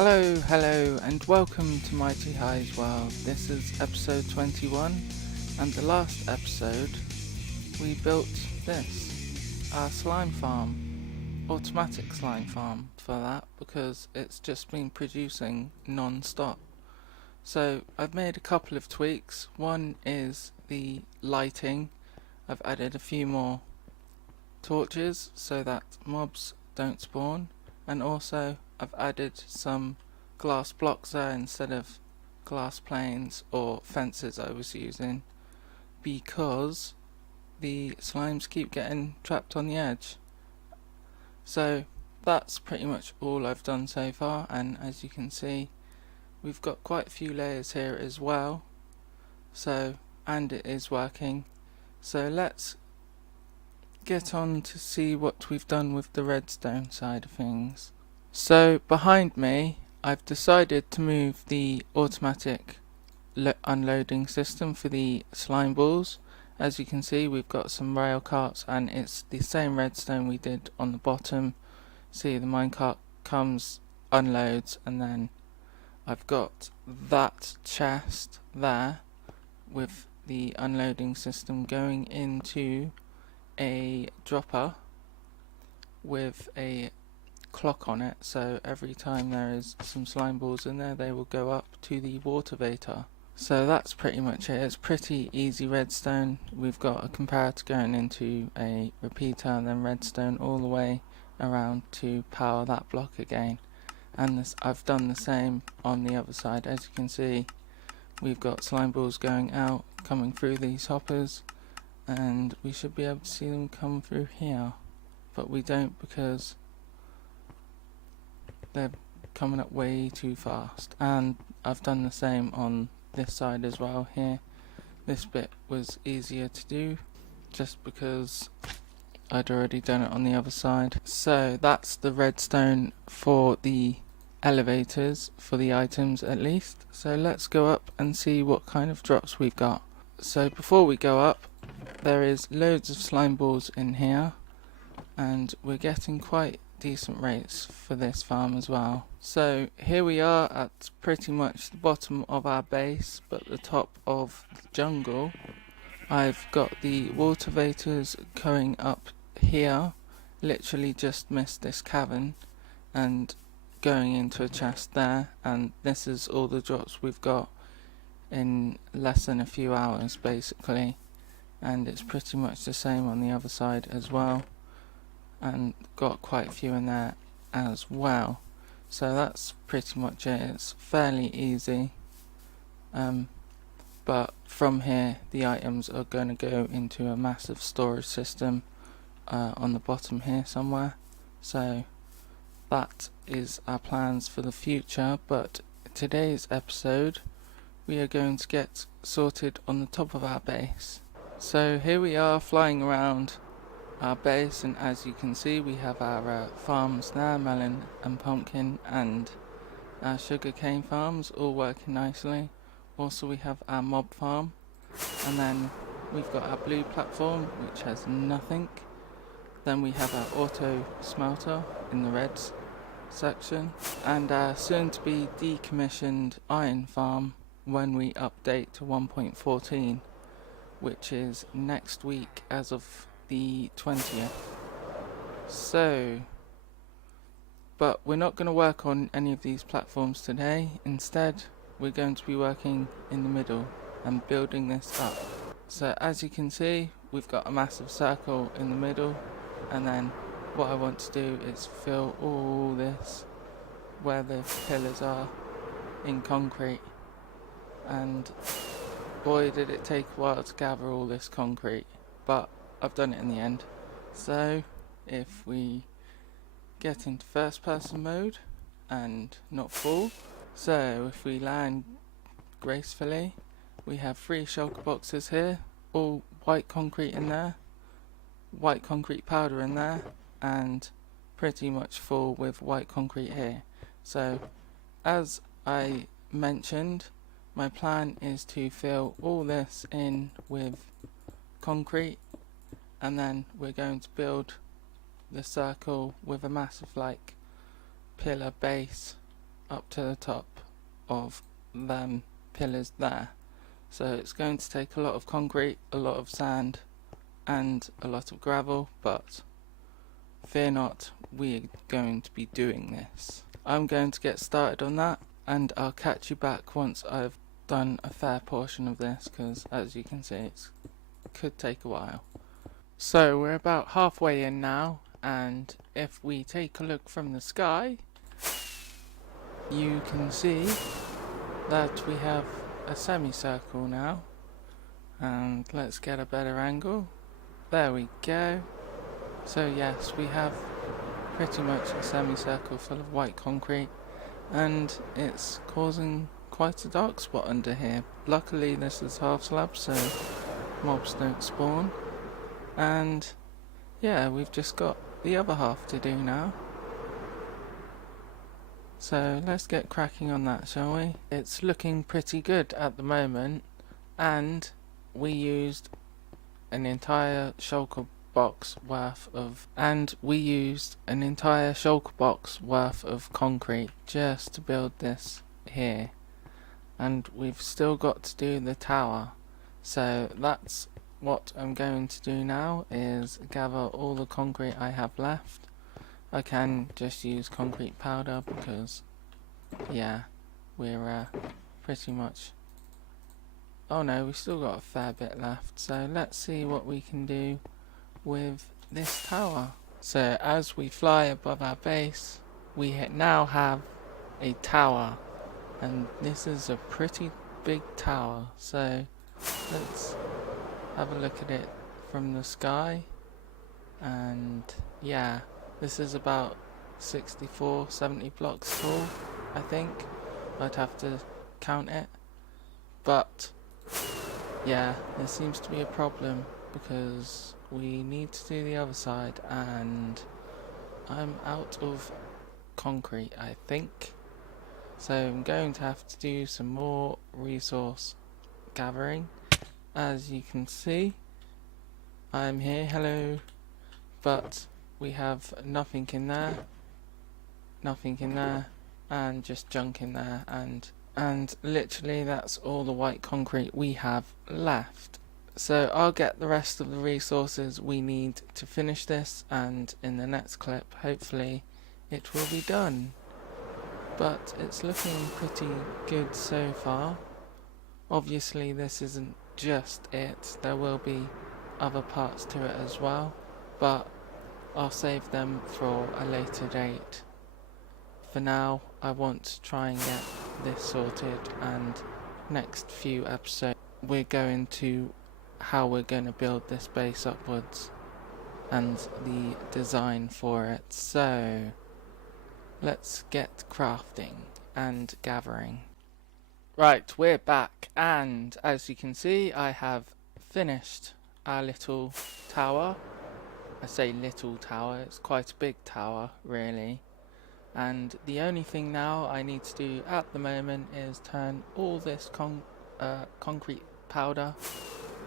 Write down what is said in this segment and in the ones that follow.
Hello, and welcome to MightyHighs world. This is episode 21, and the last episode we built this, our slime farm, automatic slime farm for that, because it's just been producing non-stop. So I've made a couple of tweaks. One is the lighting. I've added a few more torches so that mobs don't spawn, and also I've added some glass blocks there instead of glass planes or fences I was using, because the slimes keep getting trapped on the edge. So that's pretty much all I've done so far, and as you can see we've got quite a few layers here as well, and it is working. So let's get on to see what we've done with the redstone side of things. So behind me I've decided to move the automatic unloading system for the slime balls. As you can see we've got some rail carts, and it's the same redstone we did on the bottom. See, the minecart comes, unloads, and then I've got that chest there with the unloading system going into a dropper with a clock on it, so every time there is some slime balls in there they will go up to the water vapor. So that's pretty much it. It's pretty easy redstone. We've got a comparator going into a repeater and then redstone all the way around to power that block again, and I've done the same on the other side. As you can see we've got slime balls going out, coming through these hoppers, and we should be able to see them come through here, but we don't because they're coming up way too fast. And I've done the same on this side as well here. This bit was easier to do just because I'd already done it on the other side. So that's the redstone for the elevators, for the items at least. So let's go up and see what kind of drops we've got. So before we go up, there is loads of slime balls in here, and we're getting quite decent rates for this farm as well. So here we are at pretty much the bottom of our base, but the top of the jungle. I've got the water vapors going up here, literally just missed this cavern, and going into a chest there, and this is all the drops we've got in less than a few hours basically, and it's pretty much the same on the other side as well, and got quite a few in there as well. So that's pretty much it. It's fairly easy, but from here the items are going to go into a massive storage system on the bottom here somewhere. So that is our plans for the future, but today's episode we are going to get sorted on the top of our base. So here we are flying around our base, and as you can see we have our farms there, melon and pumpkin, and our sugarcane farms all working nicely. Also we have our mob farm, and then we've got our blue platform which has nothing. Then we have our auto smelter in the red section, and our soon to be decommissioned iron farm when we update to 1.14, which is next week as of the 20th. So, but we're not going to work on any of these platforms today. Instead we're going to be working in the middle and building this up. So as you can see we've got a massive circle in the middle, and then what I want to do is fill all this where the pillars are in concrete, and boy did it take a while to gather all this concrete, but I've done it in the end. So if we get into first person mode and not fall, so if we land gracefully, we have 3 shulker boxes here, all white concrete in there, white concrete powder in there, and pretty much full with white concrete here. So as I mentioned, my plan is to fill all this in with concrete, and then we're going to build the circle with a massive like pillar base up to the top of them pillars there. So it's going to take a lot of concrete, a lot of sand and a lot of gravel, but fear not, we're going to be doing this. I'm going to get started on that, and I'll catch you back once I've done a fair portion of this, because as you can see it could take a while. So we're about halfway in now, and if we take a look from the sky, you can see that we have a semicircle now, and let's get a better angle. There we go. So yes, we have pretty much a semicircle full of white concrete, and it's causing quite a dark spot under here. Luckily this is half slab, so mobs don't spawn, and yeah, we've just got the other half to do now. So let's get cracking on that, shall we? It's looking pretty good at the moment, and we used an entire shulker box worth of concrete just to build this here, and we've still got to do the tower. So that's what I'm going to do now, is gather all the concrete I have left. I can just use concrete powder because yeah, we're pretty much, oh no, we've still got a fair bit left. So let's see what we can do with this tower. So as we fly above our base, we now have a tower, and this is a pretty big tower. So let's have a look at it from the sky, and yeah, this is about 70 blocks tall, I think. I'd have to count it, but yeah, there seems to be a problem because we need to do the other side, and I'm out of concrete, I think. So I'm going to have to do some more resource gathering. As you can see, I'm here, hello, but we have nothing in there, and just junk in there, and literally that's all the white concrete we have left. So I'll get the rest of the resources we need to finish this, and in the next clip hopefully it will be done. But it's looking pretty good so far. Obviously this isn't just it, there will be other parts to it as well, but I'll save them for a later date. For now, I want to try and get this sorted, and next few episodes we're going to how we're going to build this base upwards and the design for it. So let's get crafting and gathering. Right, we're back, and as you can see I have finished our little tower. I say little tower, it's quite a big tower really, and the only thing now I need to do at the moment is turn all this concrete powder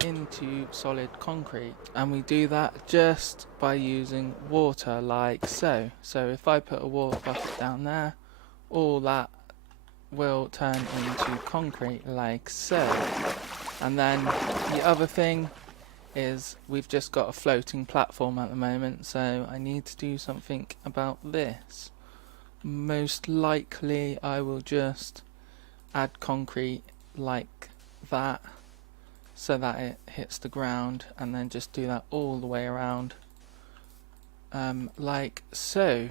into solid concrete, and we do that just by using water like so. So if I put a water bucket down there, all that will turn into concrete like so. And then the other thing is we've just got a floating platform at the moment, so I need to do something about this. Most likely I will just add concrete like that so that it hits the ground, and then just do that all the way around like so.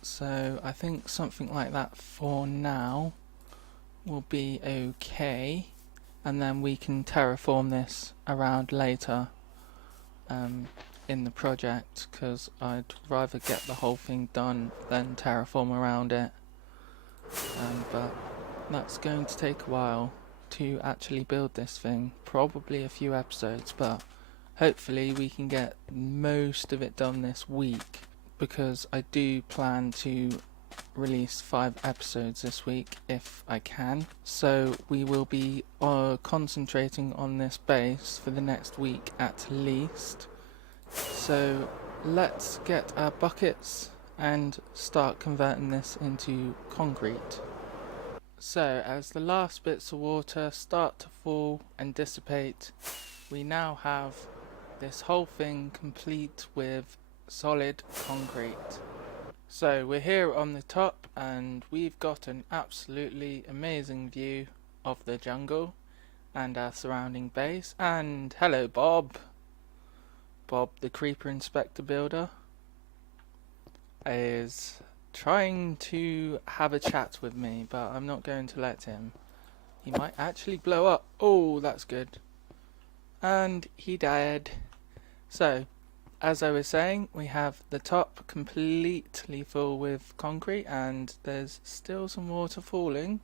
So I think something like that for now will be okay, and then we can terraform this around later in the project, because I'd rather get the whole thing done than terraform around it, but that's going to take a while to actually build this thing, probably a few episodes, but hopefully we can get most of it done this week, because I do plan to release 5 episodes this week if I can. So we will be concentrating on this base for the next week at least. So let's get our buckets and start converting this into concrete. So as the last bits of water start to fall and dissipate, we now have this whole thing complete with solid concrete. So we're here on the top and we've got an absolutely amazing view of the jungle and our surrounding base. And hello Bob the creeper inspector builder is trying to have a chat with me, but I'm not going to let him. He might actually blow up. Oh, that's good. And he died. So, as I was saying, we have the top completely full with concrete and there's still some water falling.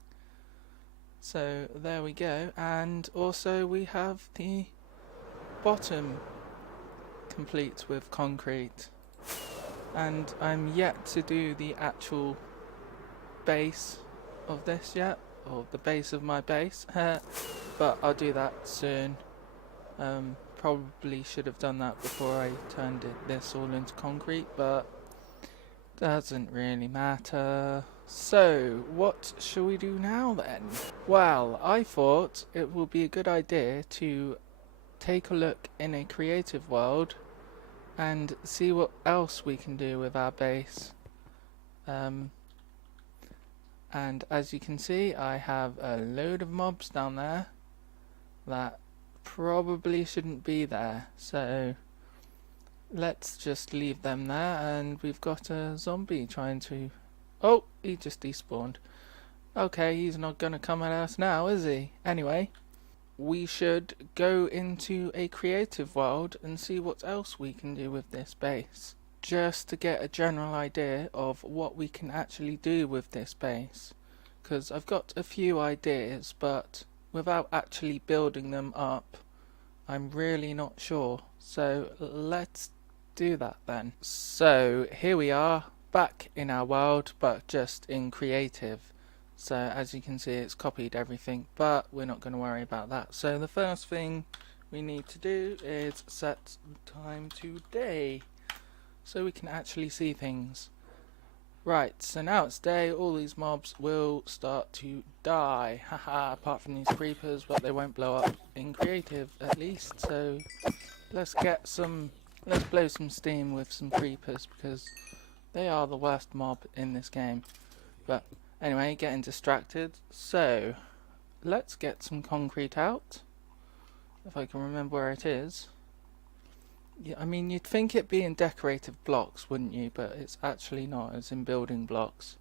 So there we go. And also we have the bottom complete with concrete. And I'm yet to do the actual base of this yet, or the base of my base, but I'll do that soon. Probably should have done that before I turned this all into concrete, but doesn't really matter. So, what shall we do now then? Well, I thought it would be a good idea to take a look in a creative world and see what else we can do with our base. And as you can see, I have a load of mobs down there that probably shouldn't be there, so let's just leave them there. And we've got a zombie trying to... oh, he just despawned. Okay, he's not gonna come at us now, is he? Anyway, we should go into a creative world and see what else we can do with this base, just to get a general idea of what we can actually do with this base, because I've got a few ideas, but without actually building them up, I'm really not sure. So let's do that then. So here we are, back in our world, but just in creative. So as you can see, it's copied everything, but we're not going to worry about that. So the first thing we need to do is set time to day, so we can actually see things. Right, so now it's day, all these mobs will start to die. Haha, apart from these creepers, but they won't blow up in creative at least. So let's blow some steam with some creepers, because they are the worst mob in this game. But anyway, getting distracted. So let's get some concrete out, if I can remember where it is. Yeah, I mean, you'd think it'd be in decorative blocks, wouldn't you? But it's actually not, it's in building blocks.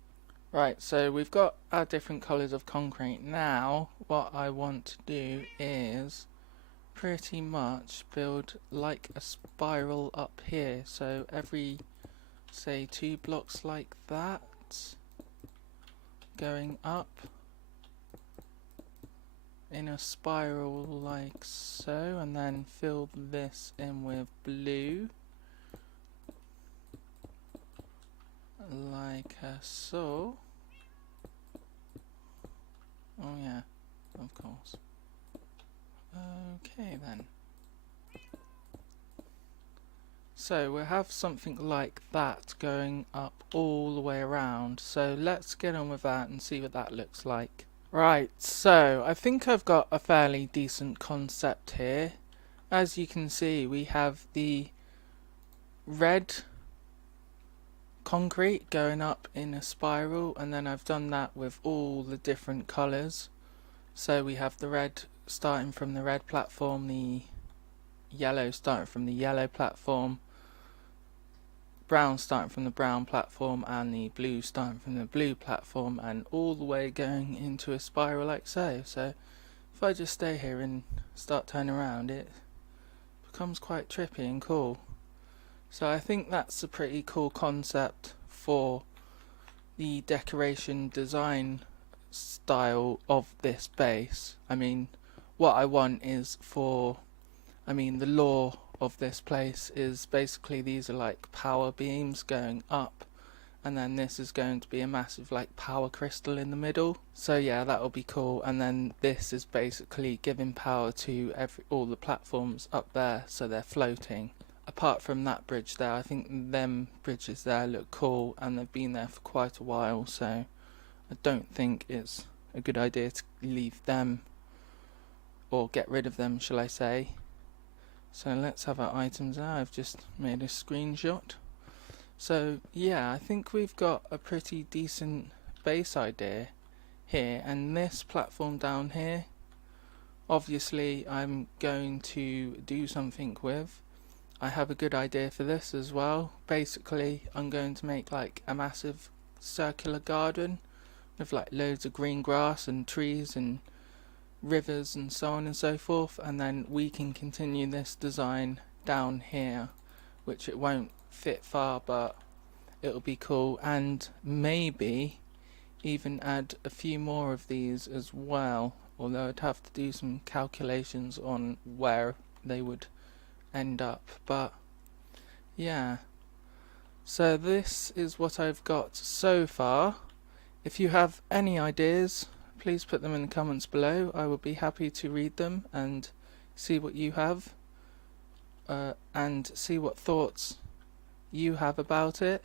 Right, so we've got our different colours of concrete. Now, what I want to do is pretty much build like a spiral up here. So every, say, 2 blocks like that, going up in a spiral like so, and then fill this in with blue like so. Oh yeah, of course. Okay then. So we'll have something like that going up all the way around. So let's get on with that and see what that looks like. Right, so I think I've got a fairly decent concept here. As you can see, we have the red concrete going up in a spiral, and then I've done that with all the different colours. So we have the red starting from the red platform, the yellow starting from the yellow platform, brown starting from the brown platform, and the blue starting from the blue platform, and all the way going into a spiral like so. So if I just stay here and start turning around, it becomes quite trippy and cool. So I think that's a pretty cool concept for the decoration design style of this base. I mean, what I want is for, the lore of this place is basically these are like power beams going up, and then this is going to be a massive like power crystal in the middle. So yeah, that'll be cool. And then this is basically giving power to all the platforms up there, so they're floating. apart from that bridge there, I think them bridges there look cool and they've been there for quite a while, so I don't think it's a good idea to leave them or get rid of them, shall I say. So let's have our items now. I've just made a screenshot. So yeah, I think we've got a pretty decent base idea here, and this platform down here, obviously I'm going to do something with. I have a good idea for this as well. Basically I'm going to make like a massive circular garden with like loads of green grass and trees and rivers and so on and so forth, and then we can continue this design down here, which it won't fit far, but it'll be cool, and maybe even add a few more of these as well, although I'd have to do some calculations on where they would end up. But yeah, so this is what I've got so far. If you have any ideas, please put them in the comments below. I will be happy to read them and see what you have, and see what thoughts you have about it.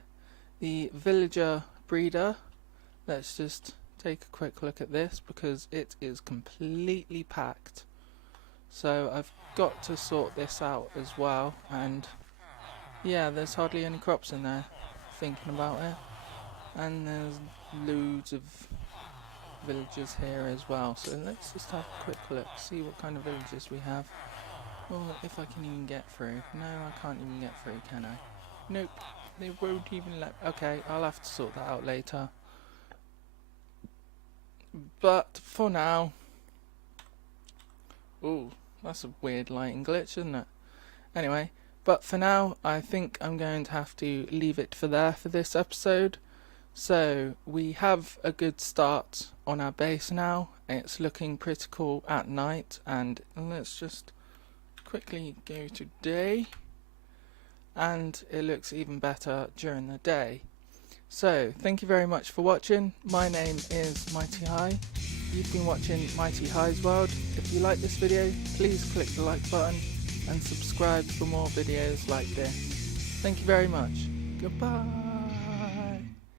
The villager breeder, let's just take a quick look at this because it is completely packed. So I've got to sort this out as well, and yeah, there's hardly any crops in there, thinking about it. And there's loads of villagers here as well, so let's just have a quick look, see what kind of villagers we have. Well, if I can even get through. No, I can't even get through, can I? Nope, they won't even let. Okay, I'll have to sort that out later. But for now, ooh, that's a weird lighting glitch, isn't it? Anyway, but for now, I think I'm going to have to leave it for this episode. So we have a good start on our base now. It's looking pretty cool at night, and let's just quickly go to day, and it looks even better during the day. So thank you very much for watching. My name is MightyHigh. You've been watching MightyHighs World. If you like this video, please click the like button and subscribe for more videos like this. Thank you very much. Goodbye.